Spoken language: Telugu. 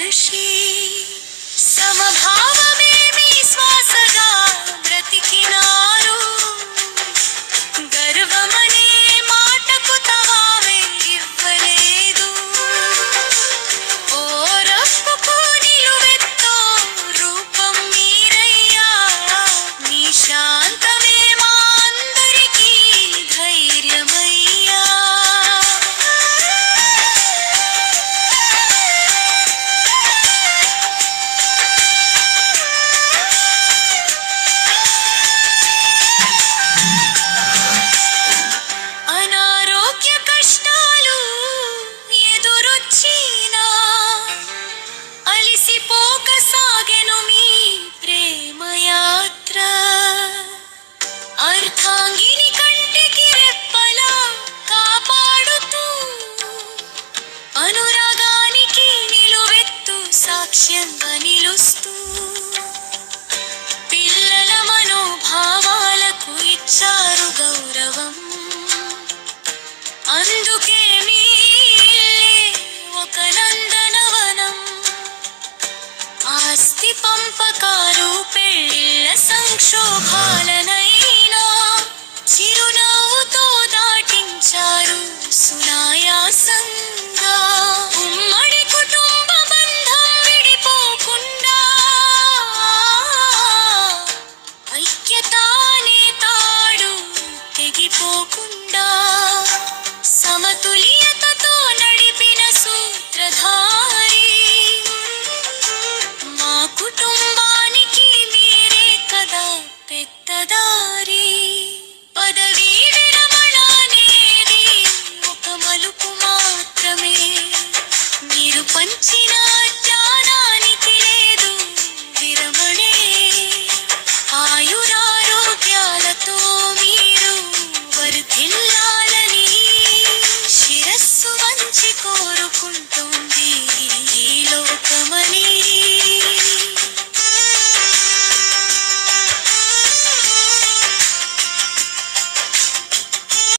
మార్గదర్శి సమభావమే మీ శ్వాసగా బ్రతికినారు గర్వమనే మాటకు తవావే ఇవ్వలేదు ఓరప్పుకు నిలువెత్తో రూపం మీరయ్యా మీ శాంతమే మా అందరికీ ధైర్యమయ్యా అనారోగ్య కష్టాలు ఎదురొచ్చినా అలిసిపోక సాగెను మీ ప్రేమయాత్ర అర్థాంగిని కంటికి రెప్పలా కాపాడుతూ అనురాగానికి నిలువెత్తు సాక్ష్యంగా నిలుస్తూ పిల్లల మనోభావాలకు ఇచ్చారు గౌరవం అందుకే మీ ఇల్లే ఒక నందనవనం ఆస్తి పంపకాలు పెళ్ళిళ్ళ సంక్షోభాలనైనా చిరునవ్వుతో దాటించారు సునాయాసంగా ఉమ్మడి కుటుంబ బంధం విడిపోకుండా ఐక్యతానే తాడు తెగిపోకుండా సమతుల్యతతో నడిపిన సూత్రధారి మా కుటుంబానికి మీరే కదా పెద్దదారి పదవీ విరమణ అనేది ఒక మలుపు మాత్రమే మీరు పంచిన జ్ఞానానికి లేదు విరమణే ఆయురారోగ్యాలతో మీరు వర్ధిల్లాలని శిరస్సు వంచి కోరుకుంటూ